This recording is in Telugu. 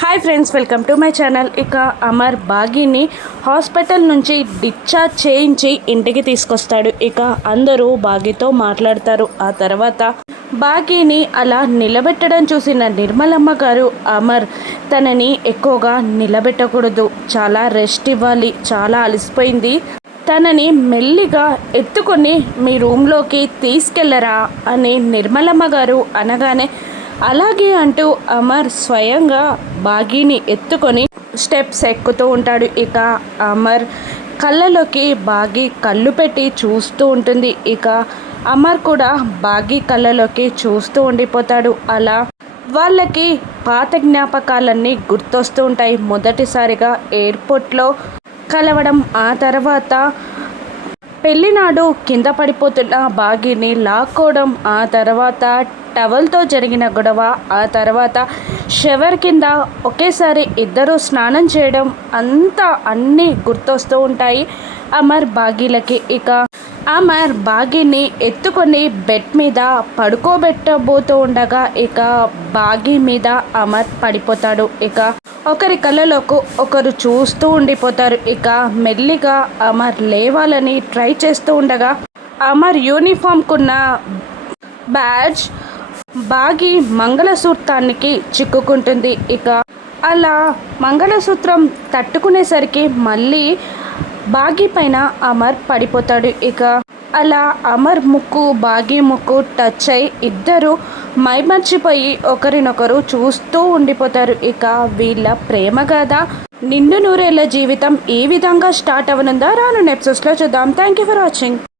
Hi friends welcome to my channel ఇక అమర్ బాగీని హాస్పిటల్ నుంచి డిశ్చార్జ్ చేయించి ఇంటికి తీసుకొస్తాడు. ఇక అందరూ బాగీతో మాట్లాడతారు. ఆ తర్వాత బాగీని అలా నిలబెట్టడం చూసిన నిర్మలమ్మ గారు అమర్ తనని ఎక్కువగా నిలబెట్టకూడదు. చాలా రెస్ట్ ఇవ్వాలి. చాలా అలసిపోయింది. తనని మెల్లిగా ఎత్తుకొని మీ రూమ్లోకి తీసుకెళ్ళరా? అని నిర్మలమ్మ గారు అనగానే అలాగే అంటూ అమర్ స్వయంగా బాగీని ఎత్తుకొని స్టెప్స్ ఎక్కుతూ ఉంటాడు. ఇక అమర్ కళ్ళలోకి బాగి కళ్ళు పెట్టి చూస్తూ ఉంటుంది. ఇక అమర్ కూడా బాగి కళ్ళలోకి చూస్తూ ఉండిపోతాడు. అలా వాళ్ళకి పాత జ్ఞాపకాలన్నీ గుర్తొస్తూ ఉంటాయి. మొదటిసారిగా ఎయిర్పోర్ట్లో కలవడం ఆ తర్వాత పెళ్ళినాడు. కింద పడిపోతున్న బాగిని లాక్కోవడం ఆ తర్వాత టవల్తో జరిగిన గొడవ ఆ తర్వాత షవర్ కింద ఒకేసారి ఇద్దరు స్నానం చేయడం అంతా అన్నీ గుర్తొస్తూ ఉంటాయి అమర్ బాగీలకి. ఇక అమర్ బాగిని ఎత్తుకొని బెడ్ మీద పడుకోబెట్టబోతూ ఉండగా ఇక బాగి మీద అమర్ పడిపోతాడు. ఇక ఒకరి కళ్ళలోకి ఒకరు చూస్తూ ఉండిపోతారు. ఇక మెల్లిగా అమర్ లేవాలని ట్రై చేస్తూ ఉండగా అమర్ యూనిఫామ్కున్న బ్యాడ్జ్ బాగి మంగళసూత్రానికి చిక్కుకుంటుంది. ఇక అలా మంగళసూత్రం తట్టుకునేసరికి మళ్ళీ బాగి పైన అమర్ పడిపోతాడు. ఇక అలా అమర్ ముక్కు బాగి ముక్కు టచ్ అయి ఇద్దరు మైమర్చిపోయి ఒకరినొకరు చూస్తూ ఉండిపోతారు. ఇక వీళ్ళ ప్రేమ కదా నిండు నూరేళ్ళ జీవితం ఏ విధంగా స్టార్ట్ అవ్వనుందో రాను నెప్సెస్లో చూద్దాం. Thank you for watching